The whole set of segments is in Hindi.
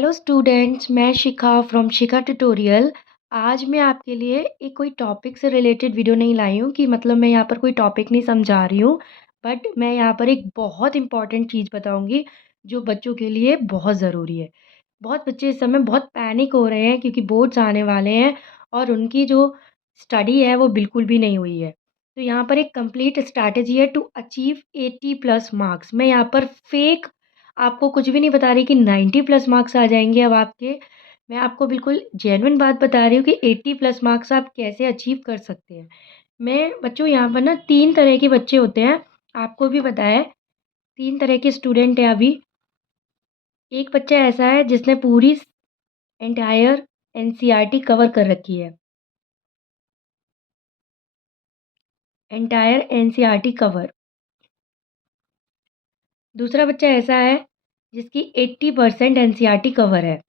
हेलो स्टूडेंट्स, मैं शिखा फ्रॉम शिखा ट्यूटोरियल। आज मैं आपके लिए एक कोई टॉपिक से रिलेटेड वीडियो नहीं लाई हूँ कि मतलब मैं यहाँ पर कोई टॉपिक नहीं समझा रही हूँ। बट मैं यहाँ पर एक बहुत इंपॉर्टेंट चीज़ बताऊँगी जो बच्चों के लिए बहुत ज़रूरी है। बहुत बच्चे इस समय बहुत पैनिक हो रहे हैं क्योंकि बोर्ड्स आने वाले हैं और उनकी जो स्टडी है वो बिल्कुल भी नहीं हुई है। तो यहाँ पर एक कंप्लीट स्ट्रैटेजी है टू अचीव 80+ मार्क्स। मैं यहाँ पर फेक आपको कुछ भी नहीं बता रही कि 90+ मार्क्स आ जाएँगे अब आपके। मैं आपको बिल्कुल जेन्युइन बात बता रही हूँ कि 80+ मार्क्स आप कैसे अचीव कर सकते हैं। मैं बच्चों यहाँ पर ना 3 तरह के बच्चे होते हैं, आपको भी पता है। 3 तरह के स्टूडेंट हैं अभी। एक बच्चा ऐसा है जिसने पूरी एंटायर एनसीईआरटी कवर कर रखी है। Entire NCERT cover. दूसरा बच्चा ऐसा है जिसकी 80% एनसीईआरटी कवर है।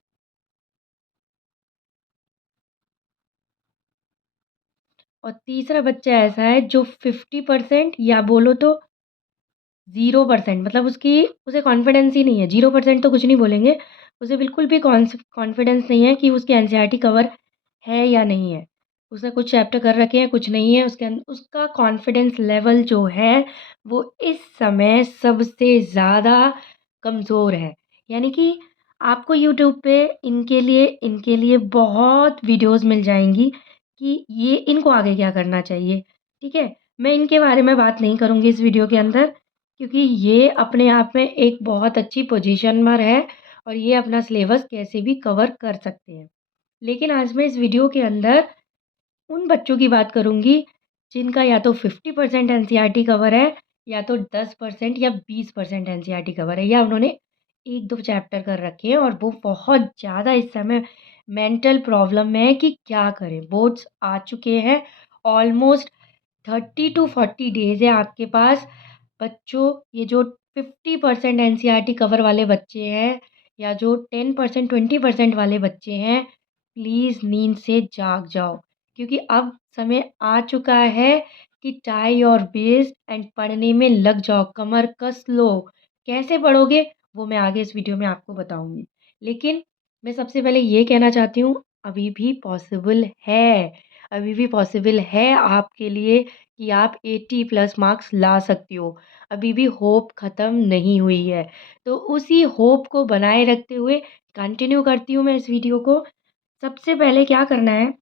और तीसरा बच्चा ऐसा है जो 50% या बोलो तो 0% मतलब उसकी उसे कॉन्फिडेंस ही नहीं है। 0% तो कुछ नहीं बोलेंगे, उसे बिल्कुल भी कॉन्फिडेंस नहीं है कि उसकी एनसीईआरटी कवर है या नहीं है। उसने कुछ चैप्टर कर रखे हैं, कुछ नहीं है। उसका कॉन्फिडेंस लेवल जो है वो इस समय सबसे ज़्यादा कमज़ोर है। यानी कि आपको यूट्यूब पे इनके लिए बहुत वीडियोज़ मिल जाएँगी कि ये इनको आगे क्या करना चाहिए, ठीक है? मैं इनके बारे में बात नहीं करूँगी इस वीडियो के अंदर, क्योंकि ये अपने आप में एक बहुत अच्छी पोजीशन पर है और ये अपना सिलेबस कैसे भी कवर कर सकते हैं। लेकिन आज मैं इस वीडियो के अंदर उन बच्चों की बात करूँगी जिनका या तो 50% एनसीईआरटी कवर है या तो 10% या 20% एनसीईआरटी कवर है, या उन्होंने 1-2 चैप्टर कर रखे हैं और वो बहुत ज़्यादा इस समय मेंटल प्रॉब्लम में है कि क्या करें। बोर्ड्स आ चुके हैं, ऑलमोस्ट 30 टू 40 डेज़ है आपके पास। बच्चों, ये जो 50% एनसीईआरटी कवर वाले बच्चे हैं या जो 10% 20% वाले बच्चे हैं, प्लीज़ नींद से जाग जाओ, क्योंकि अब समय आ चुका है कि टाई योर बेस्ट एंड पढ़ने में लग जाओ, कमर कस लो। कैसे पढ़ोगे वो मैं आगे इस वीडियो में आपको बताऊंगी। लेकिन मैं सबसे पहले ये कहना चाहती हूँ, अभी भी पॉसिबल है, अभी भी पॉसिबल है आपके लिए कि आप 80+ मार्क्स ला सकती हो। अभी भी होप ख़त्म नहीं हुई है। तो उसी होप को बनाए रखते हुए कंटिन्यू करती हूँ मैं इस वीडियो को। सबसे पहले क्या करना है,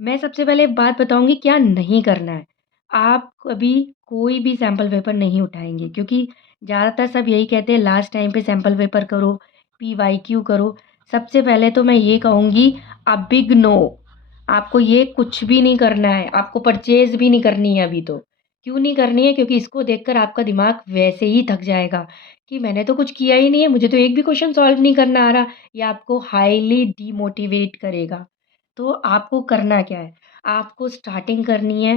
मैं सबसे पहले एक बात बताऊँगी क्या नहीं करना है। आप कभी कोई भी सैंपल पेपर नहीं उठाएँगे, क्योंकि ज़्यादातर सब यही कहते हैं लास्ट टाइम पे सैंपल पेपर करो, पीवाईक्यू करो। सबसे पहले तो मैं ये कहूँगी अ बिग नो, आपको ये कुछ भी नहीं करना है, आपको परचेज़ भी नहीं करनी है अभी तो। क्यों नहीं करनी है? क्योंकि इसको देखकर आपका दिमाग वैसे ही थक जाएगा कि मैंने तो कुछ किया ही नहीं है, मुझे तो एक भी क्वेश्चन सॉल्व नहीं करना आ रहा। ये आपको हाईली डिमोटिवेट करेगा। तो आपको करना क्या है? आपको स्टार्टिंग करनी है,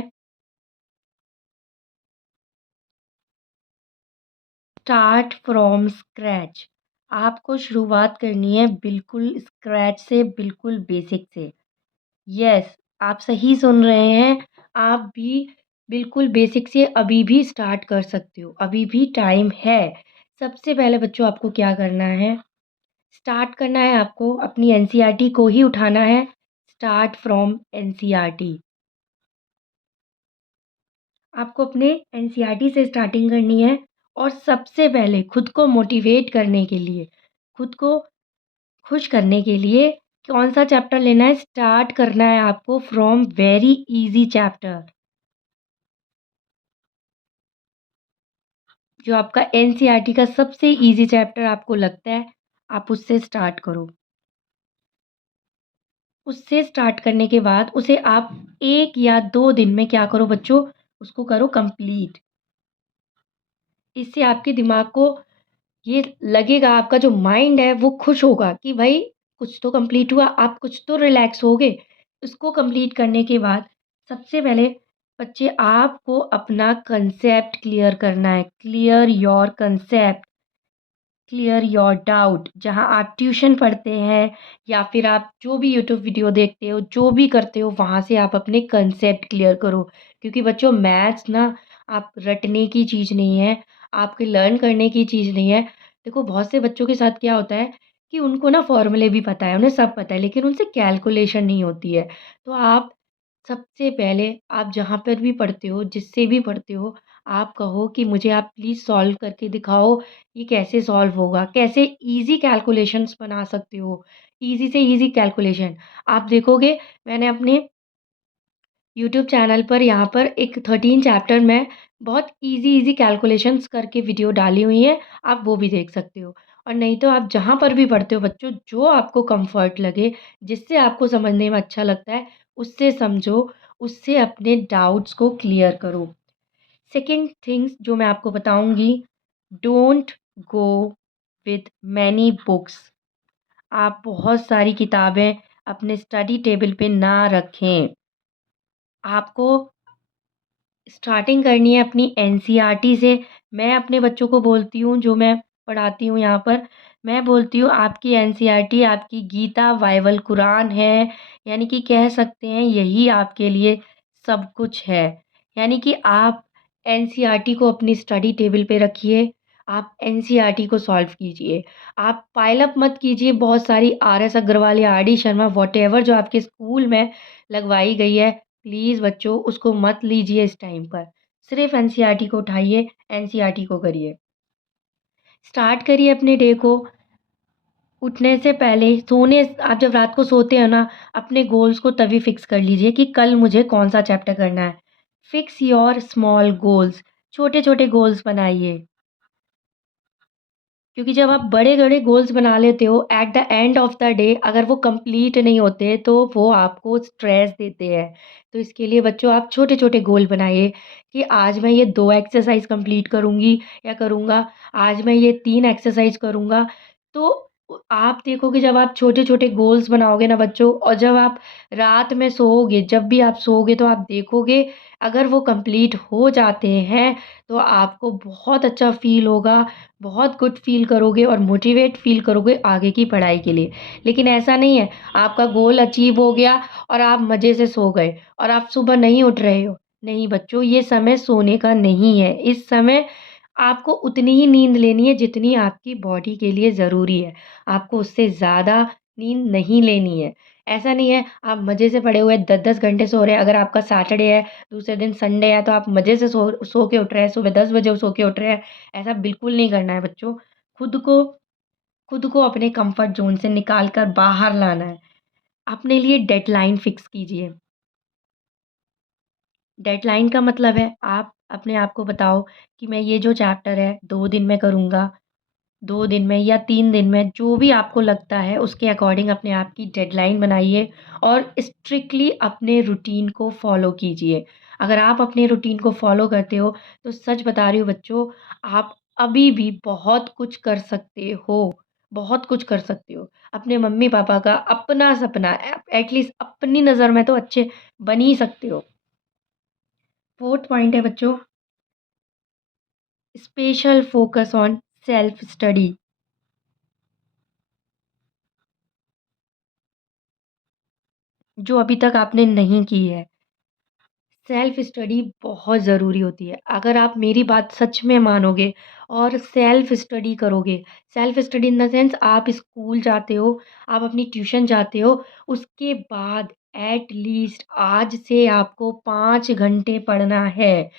स्टार्ट फ्रॉम स्क्रैच। आपको शुरुआत करनी है बिल्कुल स्क्रैच से, बिल्कुल बेसिक से। यस, आप सही सुन रहे हैं। आप भी बिल्कुल बेसिक से अभी भी स्टार्ट कर सकते हो, अभी भी टाइम है। सबसे पहले बच्चों आपको क्या करना है? स्टार्ट करना है, आपको अपनी एनसीईआरटी को ही उठाना है। Start from NCERT. आपको अपने एनसीईआरटी से स्टार्टिंग करनी है और सबसे पहले खुद को मोटिवेट करने के लिए, खुद को खुश करने के लिए कौन-सा चैप्टर लेना है? स्टार्ट करना है आपको फ्रॉम वेरी ईज़ी चैप्टर। जो आपका एनसीईआरटी का सबसे ईज़ी चैप्टर आपको लगता है, आप उससे स्टार्ट करो। उससे स्टार्ट करने के बाद उसे आप 1 या 2 दिन में क्या करो बच्चों, उसको करो कंप्लीट। इससे आपके दिमाग को ये लगेगा, आपका जो माइंड है वो खुश होगा कि भाई कुछ तो कंप्लीट हुआ, आप कुछ तो रिलैक्स होगे। उसको कंप्लीट करने के बाद सबसे पहले बच्चे आपको अपना कंसेप्ट क्लियर करना है। Clear your concept, clear your doubt. जहाँ आप ट्यूशन पढ़ते हैं या फिर आप जो भी यूट्यूब वीडियो देखते हो, जो भी करते हो, वहाँ से आप अपने कंसेप्ट क्लियर करो। क्योंकि बच्चों मैथ्स ना आप रटने की चीज़ नहीं है, आपके लर्न करने की चीज़ नहीं है। देखो बहुत से बच्चों के साथ क्या होता है कि उनको ना फ़ॉर्मूले भी पता है, उन्हें सब पता है, लेकिन उनसे कैलकुलेशन नहीं होती है। तो आप सबसे पहले आप जहाँ पर भी पढ़ते हो, जिससे भी पढ़ते हो, आप कहो कि मुझे आप प्लीज़ सॉल्व करके दिखाओ, ये कैसे सॉल्व होगा? कैसे ईज़ी कैलकुलेशंस बना सकते हो? ईज़ी से ईज़ी कैलकुलेशन। आप देखोगे मैंने अपने यूट्यूब चैनल पर यहाँ पर एक 13 चैप्टर में बहुत ईज़ी कैलकुलेशंस करके वीडियो डाली हुई हैं, आप वो भी देख सकते हो। और नहीं तो आप जहाँ पर भी पढ़ते हो बच्चों, जो आपको कम्फ़र्ट लगे, जिससे आपको समझने में अच्छा लगता है, उससे समझो, उससे अपने डाउट्स को क्लियर करो। सेकंड थिंग्स जो मैं आपको बताऊँगी, don't go with many books. आप बहुत सारी किताबें अपने स्टडी टेबल पे ना रखें। आपको स्टार्टिंग करनी है अपनी एनसीईआरटी से। मैं अपने बच्चों को बोलती हूँ, जो मैं पढ़ाती हूँ यहाँ पर, मैं बोलती हूँ आपकी एनसीईआरटी आपकी गीता, बाइबल, कुरान है, यानी कि कह सकते हैं यही आपके लिए सब कुछ है। यानी कि आप एनसीईआरटी को अपनी स्टडी टेबल पे रखिए, आप एनसीईआरटी को सॉल्व कीजिए। आप पाइल अप मत कीजिए बहुत सारी आरएस अग्रवाल या आरडी शर्मा व्हाटएवर जो आपके स्कूल में लगवाई गई है, प्लीज़ बच्चों उसको मत लीजिए इस टाइम पर। सिर्फ़ एनसीईआरटी को उठाइए, एनसीईआरटी को करिए। स्टार्ट करिए अपने डे को। उठने से पहले आप जब रात को सोते हो ना, अपने गोल्स को तभी फ़िक्स कर लीजिए कि कल मुझे कौन-सा चैप्टर करना है। फ़िक्स योर स्मॉल गोल्स, छोटे-छोटे गोल्स बनाइए। क्योंकि जब आप बड़े-बड़े गोल्स बना लेते हो, at the end of the day अगर वो कंप्लीट नहीं होते, तो वो आपको स्ट्रेस देते हैं। तो इसके लिए बच्चों आप छोटे-छोटे गोल बनाइए कि आज मैं ये 2 एक्सरसाइज़ कंप्लीट करूँगी या करूँगा, आज मैं ये 3 एक्सरसाइज़ करूँगा। तो आप देखोगे जब आप छोटे-छोटे गोल्स बनाओगे ना बच्चों, और जब आप रात में सोओगे, जब भी आप सोओगे तो आप देखोगे अगर वो कंप्लीट हो जाते हैं, तो आपको बहुत अच्छा फ़ील होगा, बहुत गुड फ़ील करोगे और मोटिवेट फ़ील करोगे आगे की पढ़ाई के लिए। लेकिन ऐसा नहीं है, आपका गोल अचीव हो गया और आप मज़े से सो गए और आप सुबह नहीं उठ रहे हो। नहीं बच्चों, ये समय सोने का नहीं है। इस समय आपको उतनी ही नींद लेनी है जितनी आपकी बॉडी के लिए ज़रूरी है। आपको उससे ज़्यादा नींद नहीं लेनी है। ऐसा नहीं है आप मज़े से पड़े हुए 10-10 घंटे सो रहे हैं। अगर आपका सैटरडे है, दूसरे दिन संडे है, तो आप मज़े से सो के उठ रहे हैं, सुबह 10 बजे सो के उठ रहे हैं। ऐसा बिल्कुल नहीं करना है बच्चों। खुद को खुद को अपने कंफर्ट ज़ोन से निकाल कर बाहर लाना है। अपने लिए डेडलाइन फिक्स कीजिए। डेडलाइन का मतलब है आप अपने आप को बताओ कि मैं ये जो चैप्टर है 2 दिन में करूँगा, 2 दिन में या 3 दिन में, जो भी आपको लगता है उसके अकॉर्डिंग अपने आप की डेडलाइन बनाइए और स्ट्रिक्टली अपने रूटीन को फ़ॉलो कीजिए। अगर आप अपने रूटीन को फ़ॉलो करते हो, तो सच बता रही हूँ बच्चों, आप अभी भी बहुत कुछ कर सकते हो, बहुत कुछ कर सकते हो। अपने मम्मी-पापा का अपना सपना एटलीस्ट अपनी नज़र में तो अच्छे बन ही सकते हो। 4th पॉइंट है बच्चों, special focus on self study. जो अभी तक आपने नहीं की है। सेल्फ स्टडी बहुत ज़रूरी होती है। अगर आप मेरी बात सच में मानोगे और सेल्फ स्टडी करोगे, self study in the sense आप स्कूल जाते हो, आप अपनी ट्यूशन जाते हो, उसके बाद एट लीस्ट आज से आपको 5 घंटे पढ़ना है।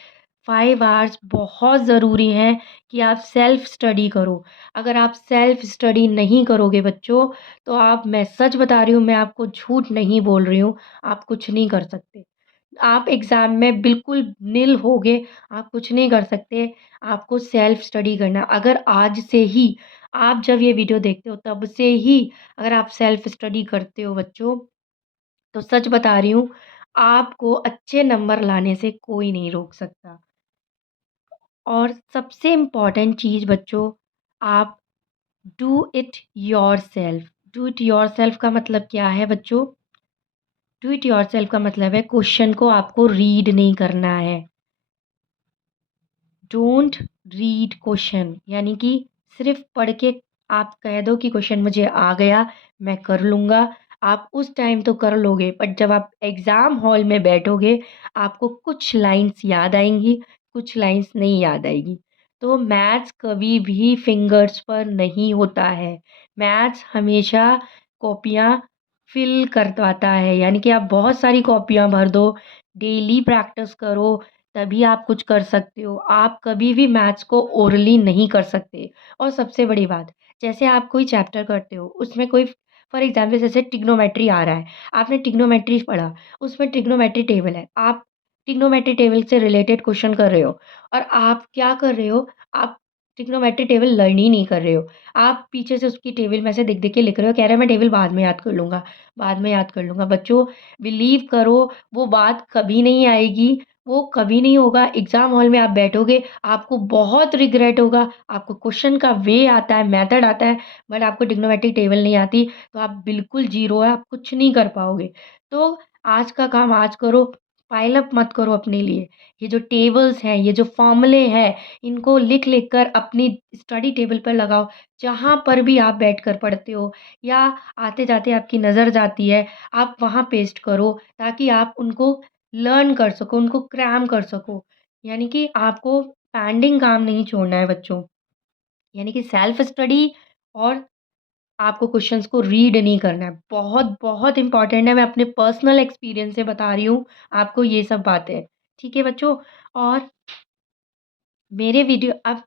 5 आवर्स बहुत ज़रूरी हैं कि आप सेल्फ स्टडी करो। अगर आप सेल्फ स्टडी नहीं करोगे बच्चों, तो मैं सच बता रही हूँ, मैं आपको झूठ नहीं बोल रही हूँ, आप कुछ नहीं कर सकते। आप एग्ज़ाम में बिल्कुल निल होगे, आप कुछ नहीं कर सकते, आपको सेल्फ स्टडी करना। अगर आज से ही आप जब ये वीडियो देखते हो तब से ही अगर आप सेल्फ स्टडी करते हो बच्चों, तो सच बता रही हूँ, आपको अच्छे नंबर लाने से कोई नहीं रोक सकता। और सबसे इम्पोर्टेंट चीज़ बच्चों, आप do it yourself. Do it yourself का मतलब क्या है बच्चों? डू इट योरसेल्फ का मतलब है क्वेश्चन को आपको रीड नहीं करना है। डोंट रीड क्वेश्चन, यानी कि सिर्फ पढ़ के आप कह दो कि क्वेश्चन मुझे आ गया, मैं कर लूँगा। आप उस टाइम तो कर लोगे, बट जब आप एग्ज़ाम हॉल में बैठोगे, आपको कुछ लाइन्स याद आएँगी, कुछ लाइन्स नहीं याद आएगी। तो मैथ्स कभी भी फिंगर्स पर नहीं होता है। मैथ्स हमेशा कॉपियाँ फिल करवाता है, यानी कि आप बहुत सारी कॉपियाँ भर दो, डेली प्रैक्टिस करो, तभी आप कुछ कर सकते हो। आप कभी भी मैथ्स को ओरली नहीं कर सकते। और सबसे बड़ी बात, जैसे आप कोई चैप्टर करते हो, उसमें कोई फॉर एग्ज़ाम्पल जैसे ट्रिग्नोमेट्री आ रहा है, आपने ट्रिग्नोमेट्री पढ़ा, उसमें ट्रिग्नोमेट्री टेबल है, आप ट्रिग्नोमेट्री टेबल से रिलेटेड क्वेश्चन कर रहे हो और आप क्या कर रहे हो, आप ट्रिग्नोमेट्री टेबल लर्न ही नहीं कर रहे हो। आप पीछे से उसकी टेबल में से देख-देख के लिख रहे हो, कह रहे हो मैं टेबल बाद में याद कर लूँगा, बाद में याद कर लूँगा। बच्चों, बिलीव करो, वो बात कभी नहीं आएगी, वो कभी नहीं होगा। एग्ज़ाम हॉल में आप बैठोगे, आपको बहुत रिग्रेट होगा, आपको क्वेश्चन का वे आता है, मेथड आता है, बट आपको ट्रिग्नोमेट्री टेबल नहीं आती, तो आप बिल्कुल ज़ीरो है, आप कुछ नहीं कर पाओगे। तो आज का काम आज करो, पाइल अप मत करो अपने लिए। ये जो टेबल्स हैं, ये जो फ़ॉर्मूले हैं, इनको लिख-लिख कर अपनी स्टडी टेबल पर लगाओ। जहाँ पर भी आप बैठकर पढ़ते हो या आते-जाते आपकी नज़र जाती है, आप वहाँ पेस्ट करो ताकि आप उनको लर्न कर सको, उनको क्रैम कर सको। यानी कि आपको पेंडिंग काम नहीं छोड़ना है बच्चों। यानी कि सेल्फ स्टडी और आपको क्वेश्चंस को रीड नहीं करना है। बहुत, बहुत इम्पोर्टेंट है, मैं अपने पर्सनल एक्सपीरियंस से बता रही हूँ आपको ये सब बातें। ठीक है बच्चों? और मेरे वीडियो अब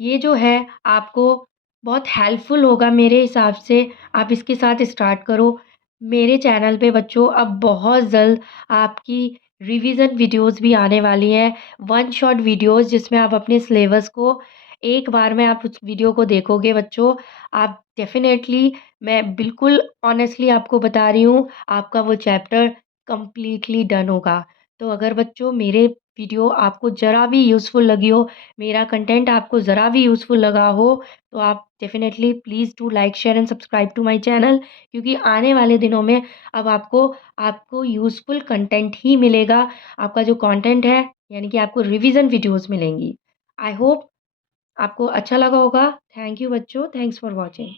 ये जो है आपको बहुत हेल्पफुल होगा मेरे हिसाब से, आप इसके साथ स्टार्ट करो। मेरे चैनल पे बच्चों अब बहुत जल्द आपकी रिवीजन वीडियोस भी आने वाली हैं, वन शॉट वीडियोस जिसमें आप अपने सिलेबस को एक बार में आप उस वीडियो को देखोगे बच्चों, आप डेफ़िनेटली मैं बिल्कुल ऑनेस्टली आपको बता रही हूँ, आपका वो चैप्टर कंप्लीटली डन होगा। तो अगर बच्चों मेरे वीडियो आपको ज़रा भी यूज़फुल लगी हो, मेरा कंटेंट आपको ज़रा भी यूज़फुल लगा हो, तो आप definitely please do like, share and subscribe to my channel, क्योंकि आने वाले दिनों में अब आपको आपको यूज़फुल कंटेंट ही मिलेगा। आपका जो कंटेंट है, यानी कि आपको रिवीज़न वीडियोज़ मिलेंगी। आई होप आपको अच्छा लगा होगा। थैंक यू बच्चों, थैंक्स फॉर वॉचिंग।